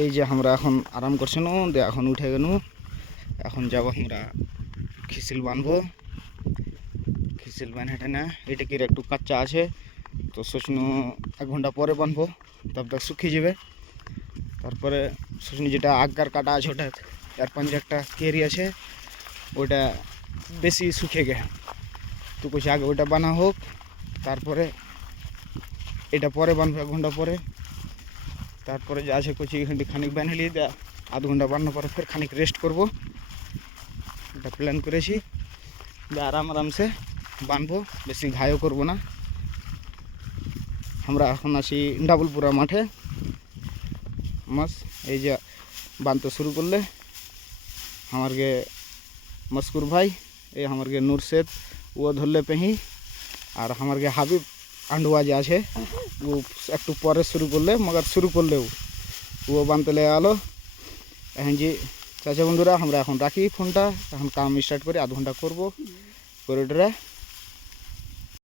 এই যে আমরা এখন আরাম করছি নো দে এখন উঠে গেল এখন যাব আমরা খিসিল বানবো খিসিল বানহাটা না এটা কি একটু কাঁচা আছে তো সোচনু 1 ঘন্টা পরে বানবো তব তক শুকিয়ে যাবে তারপরে সোচনু যেটা আগগার কাটা আছে ওটা আর পাঁচ একটা কেরি আছে ওটা বেশি শুকিয়ে গে তো কিছু আগে ওটা বানা হোক তারপরে এটা পরে বানবো 1 ঘন্টা পরে তারপরে যা আছে কুচি খানিক বানিয়ে নিয়ে আধ ঘন্টা বানানোর পরে ফের খানিক রেস্ট করব এটা প্ল্যান করেছি আরাম আরামসে বানবো বেশি ঘায়ও করব না আমরা এখন আছি ডাবলপুরা মাঠে মাস এই যে বানতে শুরু করলে আমার গে মস্কুর ভাই এই আমার গে নুরশেদ ও ধরলে পেহি আর আমার গে হাবিব আন্ডুয়া যে আছে ও একটু পরে শুরু করলে মगर শুরু করলেও ও বানতে লে আলো এখন যে চাচা বন্ধুরা আমরা এখন রাখি ফোনটা এখন কাম স্টার্ট করে আধ ঘন্টা করবো করে